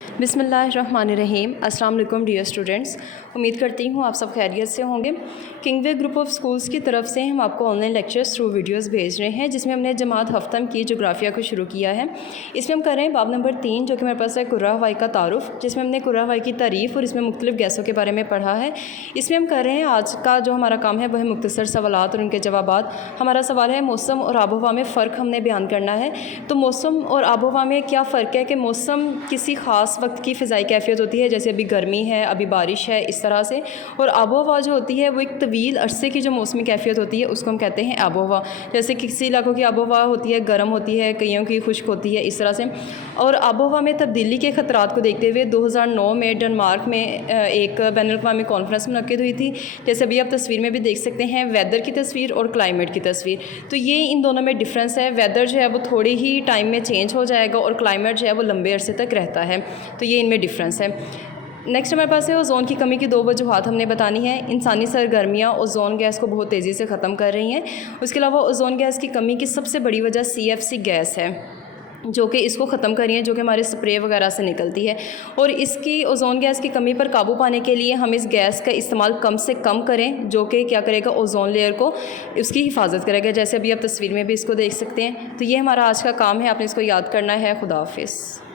बिस्मिल्लाहिर्रहमानिर्रहीम। अस्सलाम वालेकुम डियर स्टूडेंट्स, उम्मीद करती हूँ आप सब खैरियत से होंगे। किंगवे ग्रुप ऑफ स्कूल्स की तरफ से हम आपको ऑनलाइन लेक्चर्स थ्रू वीडियोस भेज रहे हैं, जिसमें हमने जमात हफ्तम की जोग्राफिया को शुरू किया है। इसमें हम कर रहे हैं बाब नंबर 3, जो कि मेरे पास है कुर्रा हवाई का तारुफ, जिसमें हमने कुर्रा हवाई की तारीफ़ और इसमें मुख्तलिफ गैसों के बारे में पढ़ा है। इसमें हम कर रहे हैं आज का जो हमारा काम है वह है मुख्तसर सवालात और उनके जवाबात। हमारा सवाल है मौसम और आबो हवा में फ़र्क हमने बयान करना है। तो मौसम और आबो हवा में क्या फ़र्क है कि मौसम किसी ख़ास वक्त की फ़िज़ाई कैफियत होती है, जैसे अभी गर्मी है, अभी बारिश है, इस तरह से। और आबो हवा जो होती है वो एक तवील अरसे की जो मौसमी कैफियत होती है उसको हम कहते हैं आबो हवा। जैसे किसी इलाकों की आबो हवा होती है गर्म होती है, कईयों की खुश्क होती है, इस तरह से। और आबो हवा में तब्दीली के ख़तरात को देखते हुए 2009 में डेनमार्क में एक बैनुल-अक़वामी कॉन्फ्रेंस मुनक्किद हुई थी। जैसे अभी आप तस्वीर में भी देख सकते हैं, वेदर की तस्वीर और क्लाइमेट की तस्वीर। तो ये इन दोनों में डिफरेंस है। वेदर जो है वो थोड़ी ही टाइम में चेंज हो जाएगा और क्लाइमेट जो है वो लंबे अरसे तक रहता है। तो ये इनमें डिफरेंस है। नेक्स्ट हमारे पास है ओज़ोन की कमी की 2 वजूहात हमने बतानी है। इंसानी सरगर्मियाँ ओज़ोन गैस को बहुत तेज़ी से ख़त्म कर रही हैं। उसके अलावा ओज़ोन गैस की कमी की सबसे बड़ी वजह CFC गैस है, जो कि इसको ख़त्म कर रही है, जो कि हमारे स्प्रे वगैरह से निकलती है। और इसकी ओज़ोन गैस की कमी पर काबू पाने के लिए हम इस गैस का इस्तेमाल कम से कम करें, जो कि क्या करेगा, ओज़ोन लेयर को उसकी हिफाजत करेगा। जैसे अभी आप तस्वीर में भी इसको देख सकते हैं। तो ये हमारा आज का काम है, आपने इसको याद करना है। खुदा हाफ़िज़।